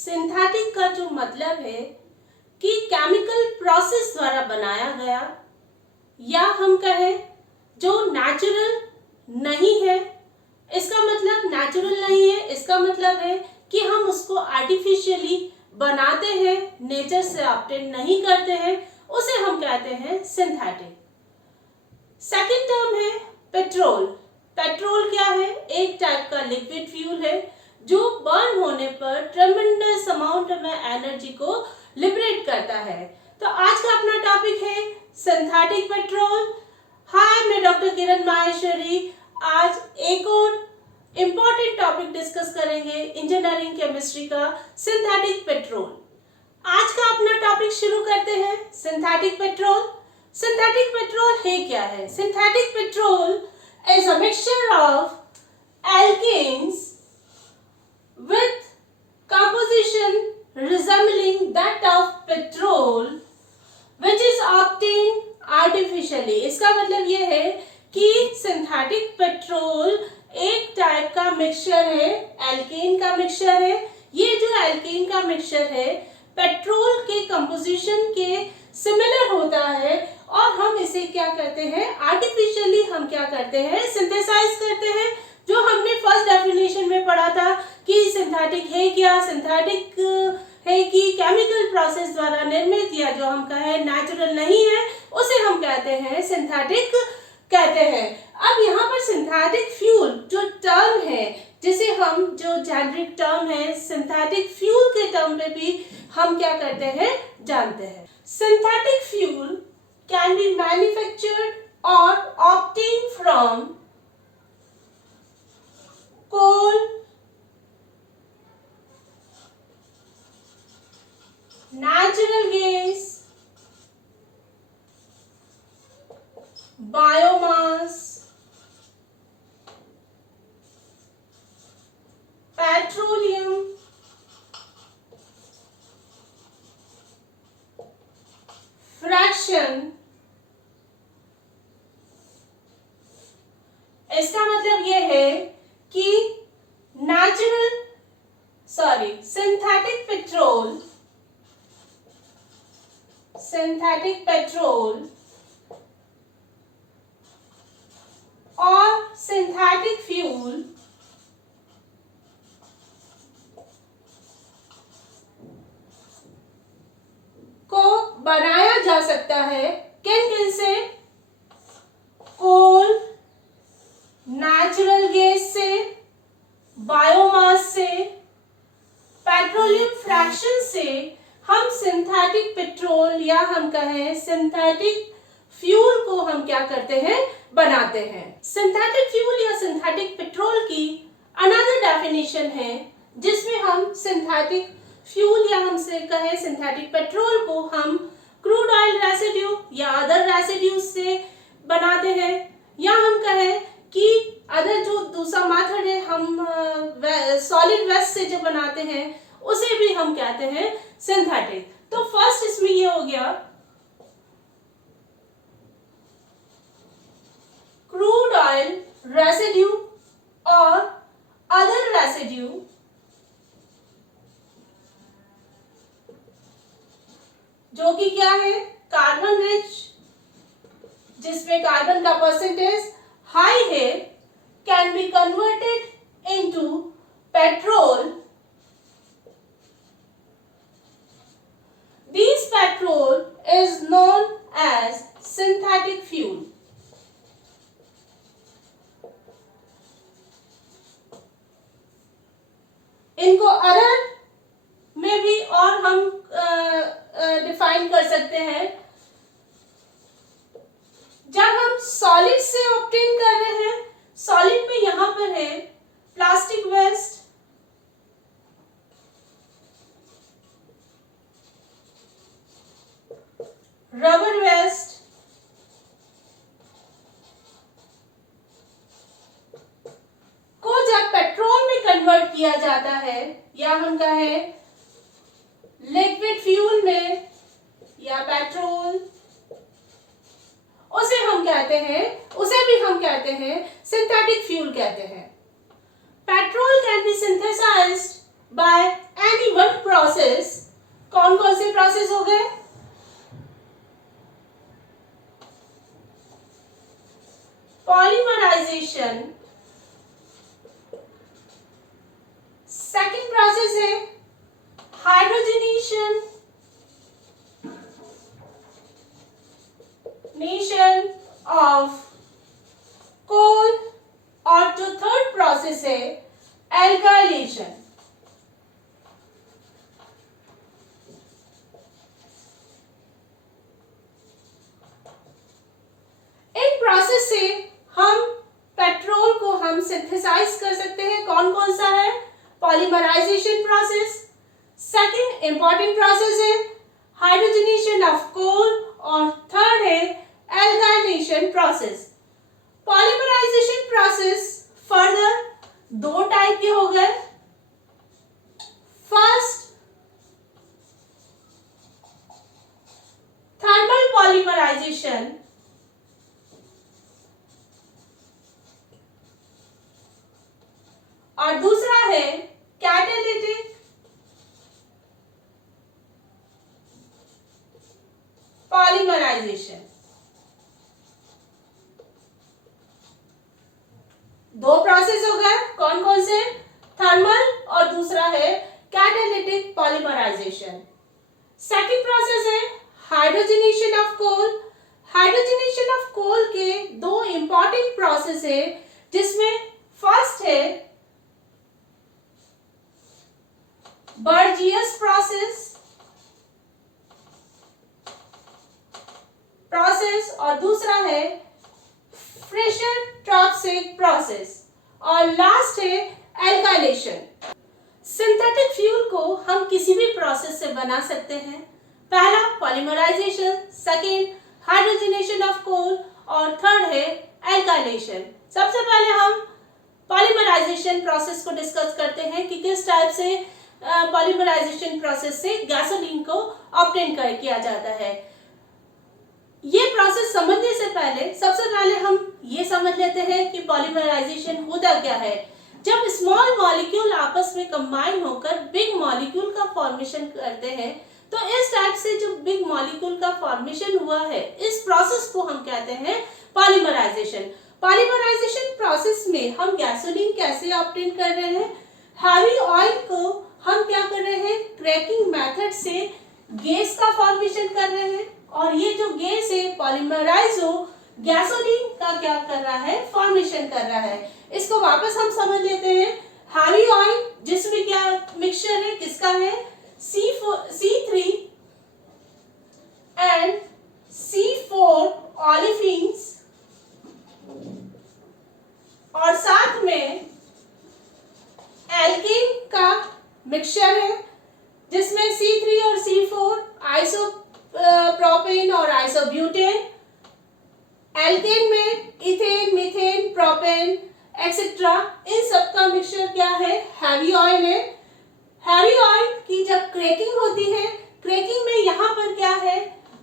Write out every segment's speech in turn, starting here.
Synthetic का जो मतलब है कि केमिकल प्रोसेस द्वारा बनाया गया, या हम कहें जो नेचुरल नहीं है। इसका मतलब नेचुरल नहीं है, इसका मतलब है कि हम उसको आर्टिफिशियली बनाते हैं, नेचर से ऑब्टेन नहीं करते हैं, उसे हम कहते हैं सिंथेटिक। सेकंड टर्म है पेट्रोल। पेट्रोल क्या है? एक टाइप का लिक्विड फ्यूल है जो बर्न होने पर ट्रेमेंडस अमाउंट में एनर्जी को लिबरेट करता है। तो आज का अपना टॉपिक है सिंथेटिक पेट्रोल। हाय, मैं डॉक्टर किरण माहेश्वरी। आज एक और इम्पोर्टेंट टॉपिक डिस्कस करेंगे इंजीनियरिंग केमिस्ट्री का, सिंथेटिक पेट्रोल। आज का अपना टॉपिक शुरू करते हैं। Synthetic petrol. सिंथेटिक पेट्रोल है क्या है? Synthetic petrol is a mixture of alkanes with composition resembling that of petrol which is obtained artificially। इसका मतलब ये है कि सिंथेटिक पेट्रोल एक टाइप का मिक्सचर है, एल्केन का मिक्सचर है। ये जो एल्केन का मिक्सचर है पेट्रोल के कंपोजिशन के सिमिलर होता है और हम इसे क्या करते हैं, आर्टिफिशियली हम क्या करते हैं, सिंथेसाइज करते हैं। जो हमने फर्स्ट डेफिनेशन में पढ़ा था कि सिंथेटिक है क्या, सिंथेटिक है कि केमिकल प्रोसेस द्वारा निर्मित या जो हम कहे नेचुरल नहीं है, उसे हम कहते हैं सिंथेटिक कहते हैं। अब यहाँ पर सिंथेटिक फ्यूल जो टर्म है, जिसे हम जो जेनरिक टर्म है सिंथेटिक फ्यूल के टर्म पे भी हम क्या करते हैं, जानते हैं। Synthetic fuel can be manufactured और obtain from coal, natural gas, biomass, petroleum, fraction। इसका मतलब यह है कि सिंथेटिक पेट्रोल और सिंथेटिक फ्यूल को बनाया जा सकता है किन किन से? कोल, नेचुरल गैस से, बायोमास से, पेट्रोलियम फ्रैक्शन से हम सिंथेटिक पेट्रोल या हम कहें सिंथेटिक फ्यूल को हम क्या करते हैं, बनाते हैं। सिंथेटिक फ्यूल या सिंथेटिक पेट्रोल की अनदर डेफिनेशन है जिसमें हम सिंथेटिक फ्यूल या हमसे कहें सिंथेटिक पेट्रोल को हम क्रूड ऑयल रेसिड्यू या अदर रेसिड्यू से बनाते हैं, या हम कहें कि अदर जो दूसरा मेथड है हम सॉलिड वेस्ट से जो बनाते हैं उसे भी हम कहते हैं सिंथेटिक। तो फर्स्ट इसमें ये हो गया क्रूड ऑयल रेसिड्यू और अदर रेसिड्यू जो कि क्या है, कार्बन रिच, जिसमें कार्बन का परसेंटेज हाई है, can be converted into petrol. This petrol is known as synthetic fuel। इनको अदर में भी और हम डिफाइन कर सकते हैं। जब हम सॉलिड से ऑब्टेन कर रहे हैं, सॉलिड में यहां पर है प्लास्टिक वेस्ट, रबर वेस्ट, को जब पेट्रोल में कन्वर्ट किया जाता है या हम कहें लिक्विड फ्यूल में या पेट्रोल, उसे हम कहते हैं, उसे भी हम कहते हैं सिंथेटिक फ्यूल कहते हैं। Petrol can be synthesised by any one process. कौन कौन से प्रोसेस हो गए? पॉलीमराइजेशन, सेकेंड प्रोसेस है हाइड्रोजनेशन ऑफ कोल, और जो थर्ड प्रोसेस है एल्काइलेशन। इन प्रोसेस से हम पेट्रोल को हम सिंथेसाइज कर सकते हैं। कौन कौन सा है? Polymerisation process, second important process है हाइड्रोजनेशन ऑफ कोल, और थर्ड है alkylation process. Polymerisation process further दो टाइप के हो गए। फर्स्ट थर्मल पॉलीमराइजेशन, और दूसरा है कैटालिटिक पॉलीमराइजेशन। दो प्रोसेस हो गए, कौन कौन से? थर्मल और दूसरा है कैटालिटिक पॉलीमराइजेशन। सेकंड प्रोसेस है hydrogenation of coal. Hydrogenation of coal के दो इंपॉर्टेंट प्रोसेस है, जिसमें फर्स्ट है बर्जियस प्रोसेस और दूसरा है फ्रिशर-ट्रॉप्सिक प्रोसेस, और लास्ट है एल्काइलेशन। सिंथेटिक फ्यूल को हम किसी भी प्रोसेस से बना सकते हैं। पहला polymerisation, second hydrogenation of coal, और थर्ड है एल्काइलेशन। सबसे पहले हम पॉलीमराइजेशन प्रोसेस को डिस्कस करते हैं कि किस टाइप से पॉलीमराइजेशन प्रोसेस से गैसोलीन को ऑब्टेन किया जाता है। ये प्रोसेस समझने से पहले सबसे पहले हम ये समझ लेते हैं कि पॉलीमराइजेशन होता क्या है। जब स्मॉल मॉलिक्यूल आपस में कंबाइन होकर बिग मॉलिक्यूल का फॉर्मेशन करते हैं, तो इस टाइप से जो बिग मॉलिक्यूल का फॉर्मेशन हुआ है, इस प्रोसेस को हम कहते हैं पॉलीमराइजेशन। पॉलीमराइजेशन प्रोसेस में हम गैसोलीन कैसे ऑब्टेन कर रहे हैं? हैवी ऑयल को हम क्या कर रहे हैं? क्रैकिंग मेथड से गैस का फॉर्मेशन कर रहे हैं, और ये जो गैस है पॉलीमराइज हो गैसोलीन का क्या कर रहा है? फॉर्मेशन कर रहा है। इसको वापस हम समझ लेते हैं। हैवी ऑयल जिसमें क्या मिक्सचर है, किसका है? C3 एंड C4 ऑलिफिन्स, और साथ में एल्केन का मिक्सचर है, जिसमें C3 और C4 आइसोप्रोपेन और आइसोब्यूटेन। एल्केन में इथेन, मीथेन, प्रोपेन एक्सेट्रा, इन सब का मिक्सचर क्या है? हैवी ऑयल है। हैवी ऑयल की जब क्रैकिंग होती है, क्रैकिंग में यहाँ पर क्या है?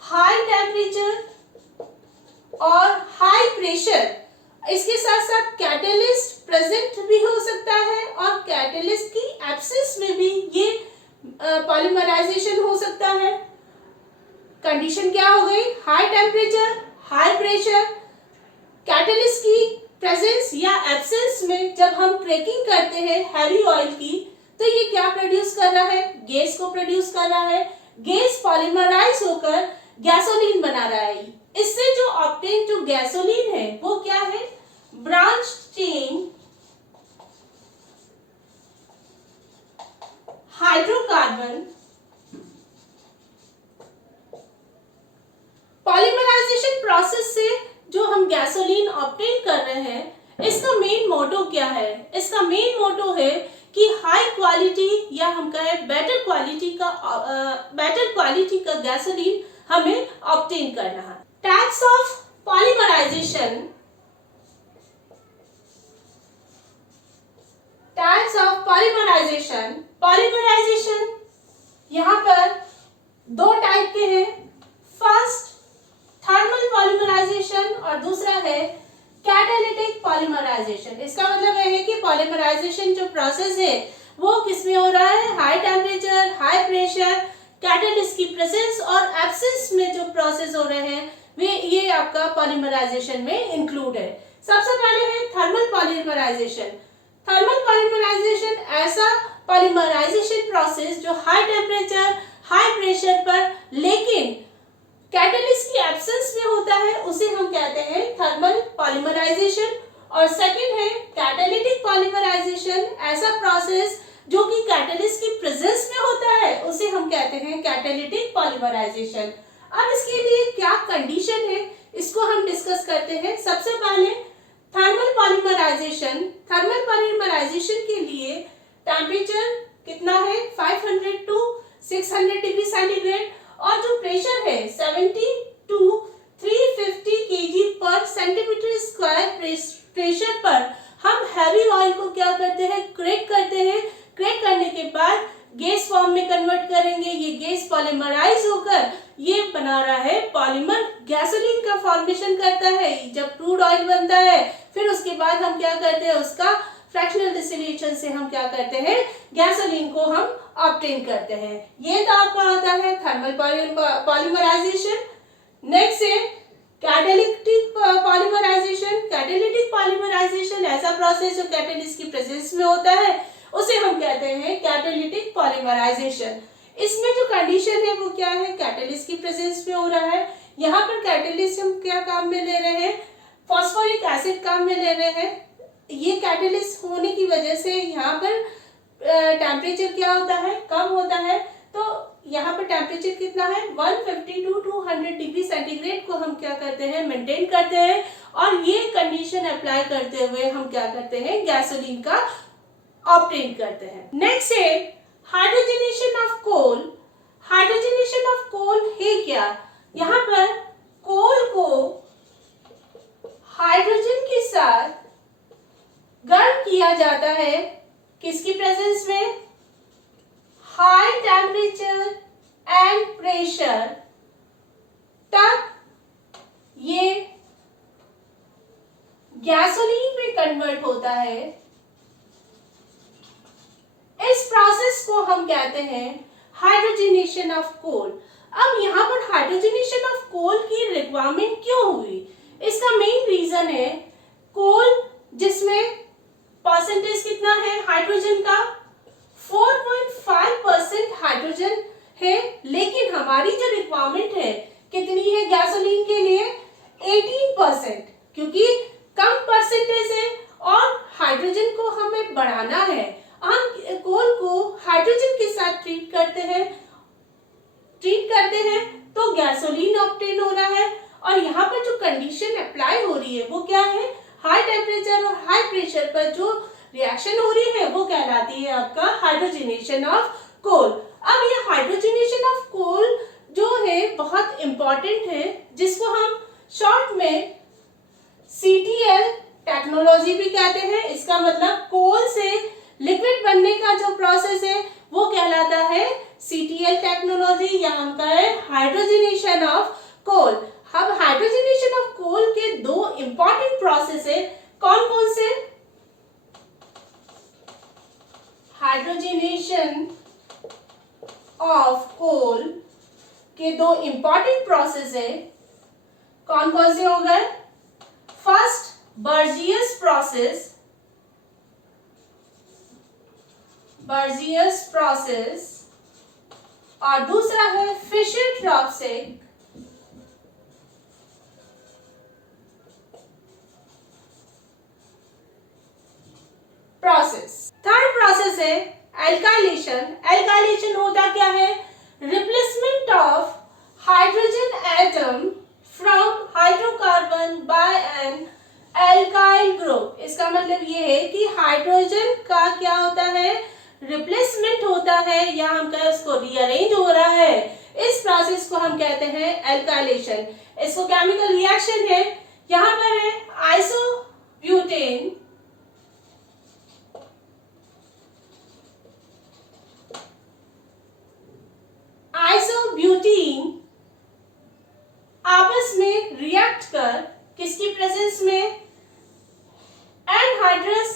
हाई टेम्परेचर और हाई प्रेशर, इसके साथ साथ कैटलिस्ट प्रेजेंट भी हो सकता है, और कैटलिस्ट की एब्सेंस में भी ये पॉलीमराइजेशन हो सकता है। कंडीशन क्या हो गई? High temperature, high pressure, catalyst की प्रेजेंस या एब्सेंस में जब हम क्रैकिंग करते हैं हैवी ऑयल की, तो ये क्या प्रोड्यूस कर रहा है? गैस को प्रोड्यूस कर रहा है। गैस पॉलीमराइज होकर गैसोलीन बना रहा है। इससे जो ऑब्टेन जो गैसोलीन है वो क्या है? Branch chain hydrocarbon. Polymerisation process से जो हम गैसोलीन ऑब्टेन कर रहे हैं, इसका मेन मोटो क्या है? इसका मेन मोटो है कि हाई क्वालिटी या हम कहें बेटर क्वालिटी का गैसोलीन हमें ऑब्टेन करना है। Types of polymerisation. Types of polymerisation. Polymerisation यहाँ पर दो टाइप के हैं। फर्स्ट थर्मल पॉलीमराइजेशन और दूसरा है कैटालिटिक पॉलीमराइजेशन। इसका मतलब है कि पॉलीमराइजेशन जो प्रोसेस है वो किसमें हो रहा है, high temperature, high pressure, catalyst की प्रेजेंस और एब्सेंस में जो प्रोसेस हो रहे हैं वे ये आपका पॉलीमराइजेशन में इंक्लूड है। सबसे पहले है थर्मल पॉलीमराइजेशन। थर्मल पॉलीमराइजेशन ऐसा पॉलीमराइजेशन प्रोसेस जो हाई टेम्परेचर, हाई प्रेशर पर लेकिन कैटलिस्ट की एब्सेंस में होता है उसे हम कहते हैं थर्मल पॉलीमराइजेशन। और सेकंड है कैटालिटिक पॉलीमराइजेशन, ऐसा प्रोसेस जो कि कैटलिस्ट की प्रेजेंस में होता है उसे हम कहते हैं कैटालिटिक पॉलीमराइजेशन। अब इसके लिए क्या कंडीशन है इसको हम डिस्कस करते हैं। सबसे पहले थर्मल पॉलीमराइजेशन। थर्मल पॉलीमराइजेशन के लिए टेम्परेचर कितना है, 500 टू 600 डिग्री सेंटीग्रेड और जो प्रेशर है 70 टू 350 केजी पर सेंटीमीटर स्क्वायर प्रेशर पर हम हैवी ऑयल को क्या करते हैं, क्रैक करते हैं। क्रैक करने के बाद गैस फॉर्म में कन्वर्ट करेंगे। ये गैस पॉलीमराइज होकर ये बना रहा है पॉलीमर, गैसोलीन का फॉर्मेशन करता है। जब क्रूड ऑयल बनता है फिर उसके बाद हम क्या करते हैं, उसका फ्रैक्शनल डिस्टिलेशन से हम क्या करते हैं, गैसोलीन को हम ऑब्टेन करते हैं। ये तो आपका आता है थर्मल पॉलीमराइजेशन। नेक्स्ट है कैटालिटिक पॉलीमराइजेशन। कैटालिटिक पॉलीमराइजेशन ऐसा प्रोसेस जो कैटलिस्ट की प्रेजेंस में होता है उसे हम कहते हैं कैटालिटिक पॉलीमराइजेशन। इसमें जो कंडीशन है वो क्या है, कैटलिस्ट की प्रेजेंस में हो रहा है। यहाँ पर कैटलिस्ट हम क्या काम में ले रहे हैं, फॉस्फोरिक एसिड काम में ले रहे हैं। ये कैटलिस्ट होने की वजह से यहाँ पर टेम्परेचर क्या होता है, कम होता है। तो यहाँ पर टेम्परेचर कितना है, 150 टू 200 डिग्री सेंटीग्रेड को हम क्या करते हैं, मेंटेन करते हैं। और ये कंडीशन अप्लाई करते हुए हम क्या करते हैं, गैसोलीन का ऑब्टेन करते हैं। नेक्स्ट है hydrogenation of coal. Hydrogenation of coal है क्या, यहाँ पर कोल को हाइड्रोजन के साथ गर्म किया जाता है, किसकी प्रेजेंस में, हाई टेम्परेचर एंड प्रेशर, तब ये गैसोलीन में कन्वर्ट होता है। इस प्रोसेस को हम कहते हैं हाइड्रोजनेशन ऑफ कोल। अब यहाँ पर हाइड्रोजनेशन ऑफ कोल की रिक्वायरमेंट क्यों हुई, इसका मेन रीजन है कोल जिसमें परसेंटेज कितना है हाइड्रोजन का, 4.5% हाइड्रोजन है। लेकिन हमारी जो रिक्वायरमेंट है कितनी है गैसोलीन के लिए, 18%, क्योंकि कम परसेंटेज है और हाइड्रोजन को हमें बढ़ाना है। हम कोल को हाइड्रोजन के साथ ट्रीट करते हैं तो गैसोलीन ऑब्टेन हो रहा है। और यहाँ पर जो कंडीशन अप्लाई हो रही है वो क्या है, हाई टेम्परेचर और हाई प्रेशर पर जो रिएक्शन हो रही है वो कहलाती है आपका हाइड्रोजनेशन ऑफ कोल। अब ये हाइड्रोजनेशन ऑफ कोल जो है बहुत इंपॉर्टेंट है, जिसको हम शॉर्ट में CTL टेक्नोलॉजी भी कहते हैं। इसका मतलब कोल से लिक्विड बनने का जो प्रोसेस है वो कहलाता है CTL टेक्नोलॉजी, या हम कहें हाइड्रोजनेशन ऑफ कोल। अब हाइड्रोजनेशन ऑफ कोल के दो इंपॉर्टेंट प्रोसेस है, कौन कौन से, हाइड्रोजनेशन ऑफ कोल के दो इंपॉर्टेंट प्रोसेस है, कौन कौन से हो गए, फर्स्ट बर्जियस प्रोसेस और दूसरा है फिशर-ट्रॉप्सिक प्रोसेस। थर्ड प्रोसेस है एल्काइलेशन। एल्काइलेशन होता क्या है, replacement of hydrogen atom from hydrocarbon by an alkyl group. इसका मतलब ये है कि हाइड्रोजन का क्या होता है, रिप्लेसमेंट होता है, या हम कहें उसको रीअरेंज हो रहा है। इस प्रोसेस को हम कहते हैं एल्काइलेशन। इसको केमिकल रिएक्शन है, यहाँ पर है आइसोब्यूटेन आपस में रिएक्ट कर किसकी प्रेजेंस में, एनहाइड्रस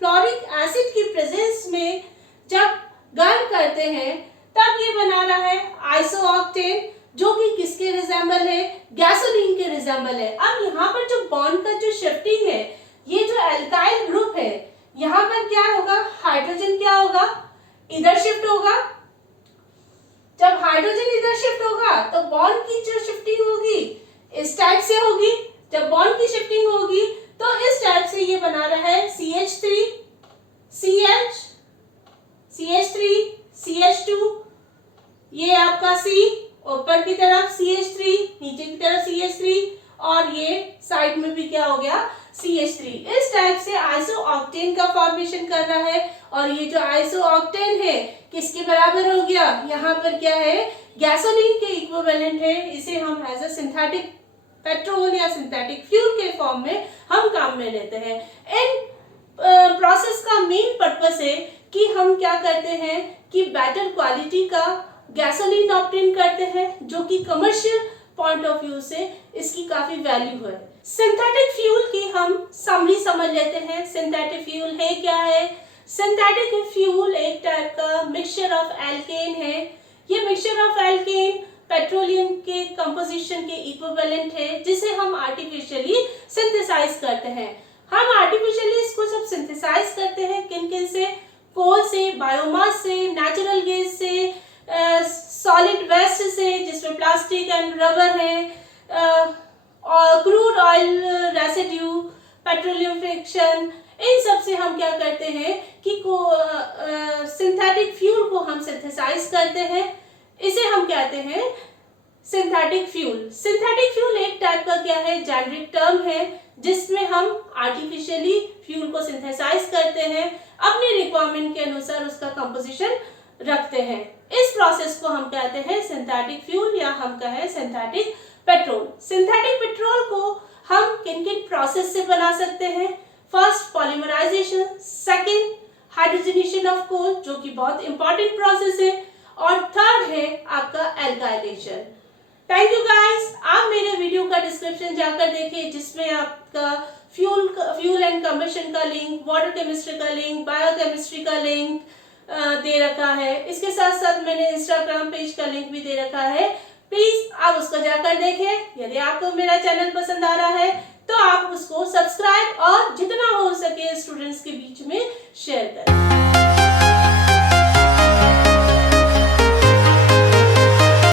फ्लोरिक एसिड की प्रेजेंस में जब गर्म करते हैं तब ये बना रहा है आइसोऑक्टेन, जो कि किसके रिजेंबल है, गैसोलीन के रिजेंबल है। अब यहाँ पर जो बॉन्ड का जो शिफ्टिंग है, ये जो एल्काइल ग्रुप है, यहाँ पर क्या होगा, हाइड्रोजन क्या होगा, इधर शिफ्ट होगा। जब हाइड्रोजन इधर शिफ्ट होगा तो बॉन्ड की जो शिफ्टिंग होगी इस टाइप से होगी। जब बॉन्ड की शिफ्टिंग होगी तो इस टाइप से ये बना रहा है CH3 CH CH3 CH2, ये आपका C, ऊपर की तरफ CH3, नीचे की तरफ CH3, और ये साइड में भी क्या हो गया CH3। इस टाइप से आइसोऑक्टेन का फॉर्मेशन कर रहा है। और ये जो आइसोऑक्टेन है किसके बराबर हो गया, यहाँ पर क्या है, गैसोलीन के इक्विवेलेंट है। इसे हम एज अ सिंथेटिक पेट्रोल या सिंथेटिक फ्यूल के फॉर्म में हम काम में लेते हैं। इन प्रोसेस का मेन पर्पस है कि हम क्या करते हैं कि बेटर क्वालिटी का गैसोलीन ऑब्टेन करते हैं, जो कि कमर्शियल पॉइंट ऑफ व्यू से इसकी काफी वैल्यू है। सिंथेटिक फ्यूल की हम समरी समझ लेते हैं। सिंथेटिक फ्यूल है क्या है, सिंथेटिक फ्यूल एक टाइप का मिक्सचर ऑफ एल्केन है। ये मिक्सचर ऑफ एल्केन पेट्रोलियम के कंपोजिशन के इक्विवेलेंट है, जिसे हम आर्टिफिशियली सिंथेसाइज करते हैं। हम आर्टिफिशियली इसको सब सिंथेसाइज करते हैं किन किन से, कोल से, बायोमास से, नेचुरल गैस से, सॉलिड वेस्ट से जिसमें प्लास्टिक एंड रबर है, और crude oil residue, petroleum friction, इन सब से हम क्या करते हैं कि सिंथेटिक फ्यूल को हम सिंथेसाइज करते हैं। इसे हम कहते हैं सिंथेटिक फ्यूल। सिंथेटिक फ्यूल एक टाइप का क्या है, जेनेरिक टर्म है, जिसमें हम आर्टिफिशियली फ्यूल को सिंथेसाइज करते हैं, अपनी रिक्वायरमेंट के अनुसार उसका कंपोजिशन रखते हैं। इस प्रोसेस को हम कहते हैं सिंथेटिक फ्यूल, या हम कहें सिंथेटिक पेट्रोल। सिंथेटिक पेट्रोल को हम किन किन प्रोसेस से बना सकते हैं, first polymerisation, second hydrogenation of coal, जो कि बहुत इंपॉर्टेंट प्रोसेस है, और थर्ड है आपका एल्काइलेशन। थैंक यू गाइस, आप मेरे वीडियो का डिस्क्रिप्शन जाकर देखें, जिसमें आपका फ्यूल एंड कंबशन का लिंक, वाटर केमिस्ट्री का लिंक, बायोकेमिस्ट्री का लिंक दे रखा है। इसके साथ साथ मैंने इंस्टाग्राम पेज का लिंक भी दे रखा है, प्लीज आप उसको जाकर देखें। यदि आपको मेरा चैनल पसंद आ रहा है तो आप उसको सब्सक्राइब और जितना हो सके स्टूडेंट्स के बीच में शेयर करें।